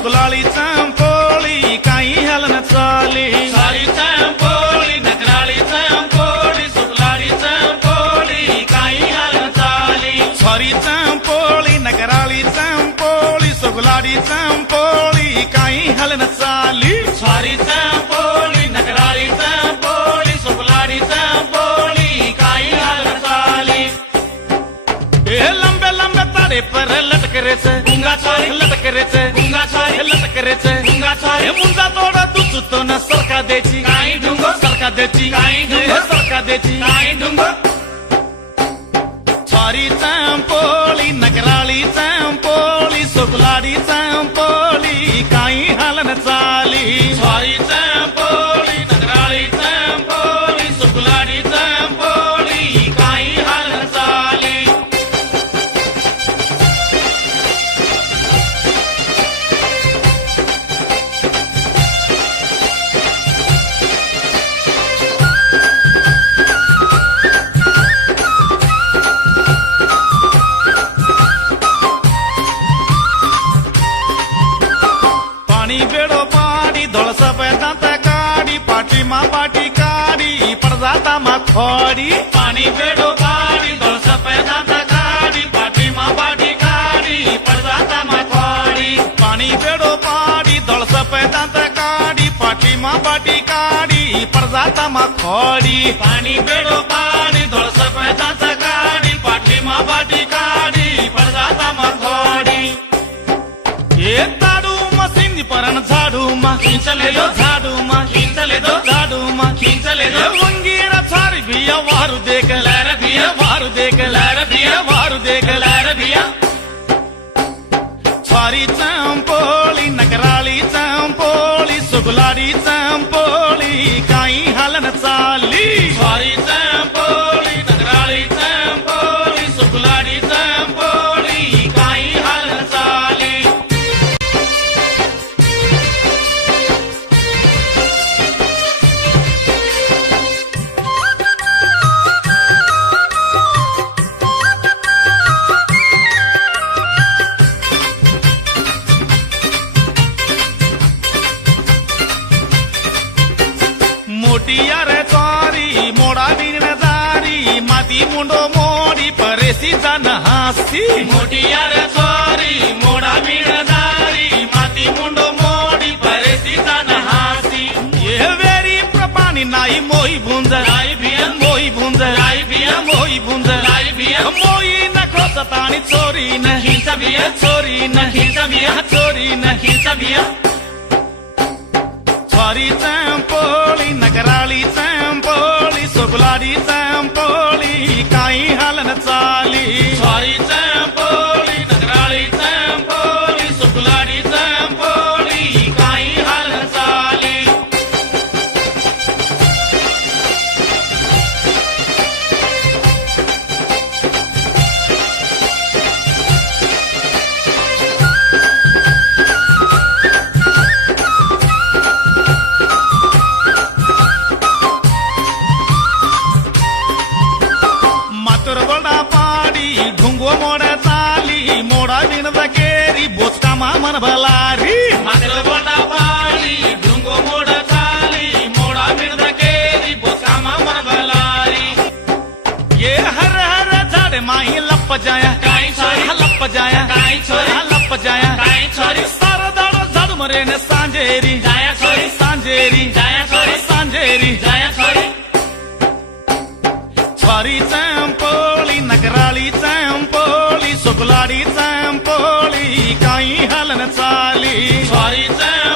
सुगलाळी चंपोळी काही हलन चाली सारी चंपोळी नकराळी चंपोळी सुगलाळी चंपोळी काही हाल चाली सॉरी चंपोळी नगराळी चंपोळी सुगलाळी चंपोळी काही हलन चाली सारी चंपोळी नकराळी चंपोळी सुगलाळी चंपोळी काही हाल चाली ए लंबे लंबे तारे पर लटक रेच गुंगा चाली लटक रेच गुंगा चाली लटक रेच गुंगा चाली ए मुंजा तोडा दुचतो ना सरका द्यायची काही ढुंगो सरका द्यायची काही ढुंगो सरका द्यायची काही ढुंगो सॉरी चंपोळी नगराळी चंपोळी सुगलाळी चंपोळी काही हलन चाली सारी चंपोळी नकराळी चंपोळी सुगलाळी चंपोळी काही हाल चाली पाणी बेडो पाणी धोळस पैदांत काडी पाठी मा पाठी काडी पडजाता मा खोडी पाणी बेडो पाणी दोस पैदात काढी पाठी मा पाठी काढी पडजाता माथवाडी पाणी बेडो पाणी धोळस पैदांत काडी पाठी मा पाठी काडी पडजाता मा खोडी पाणी बेडो पाणी दोस पैदात काढी पाठी मा पाठी काढी पडजाता माथवाडी ए ताडू मशीन परण झाडू मा खिंचले दो झाडू मा खिंचले दो झाडू मा खिंचले दो वंगीरा छारी बिया वारू देख लहर भिया वारू देख लहर भिया वारू देख लहर भिया सॉरी चंपोळी नगराळी चंपोळी सुगलाळी चंपोळी काही हलन चाली सारी चंपोळी नगराळी चंपोळी सुगलाळी चंपोळी काही हाल चाली मोटिया रे चोरी मोडा बिनदारी माती मुंडो मोडी परेसी जान हासी मोटिया रे चोरी मोडा बिनदारी माती मुंडो मोडी परेसी जान हासी ये वेरी प्रपाणी नाही मोई भुंज लाई भिया मोई भुंज लाई भिया मोई भुंज लाई भिया मोई न खोसताणी चोरी न खिंचा भिया चोरी न खिंचा भिया चोरी न खिंचा भिया सॉरी चंपोळी नगराळी चंपोळी सुगलाळी चंपोळी काही हलन चाली सारी चंपोळी नगराळी चंपोळी सुगलाळी चंपोळी काही हाल चाली मातुर बडा पाडी ढुंगो मोड चाली मोडा बिनद केरी बोचका मामन भलारी मात्र बोटा पाली ढुंगो मोड चाली मोडा मिर्द केरी बोसामा मन बलारी ये हर हर झाड माही लप जाया काही छोरी लप जाया काही छोरी लप जाया काही छोरी सार दाड झाड मरे ने सांजेरी जाया छोरी सांजेरी जाया छोरी सांजेरी जाया छोरी सॉरी चंपोळी नगराळी चंपोळी सुगलाळी चंपोळी काही हलन चाली सारी चंपोळी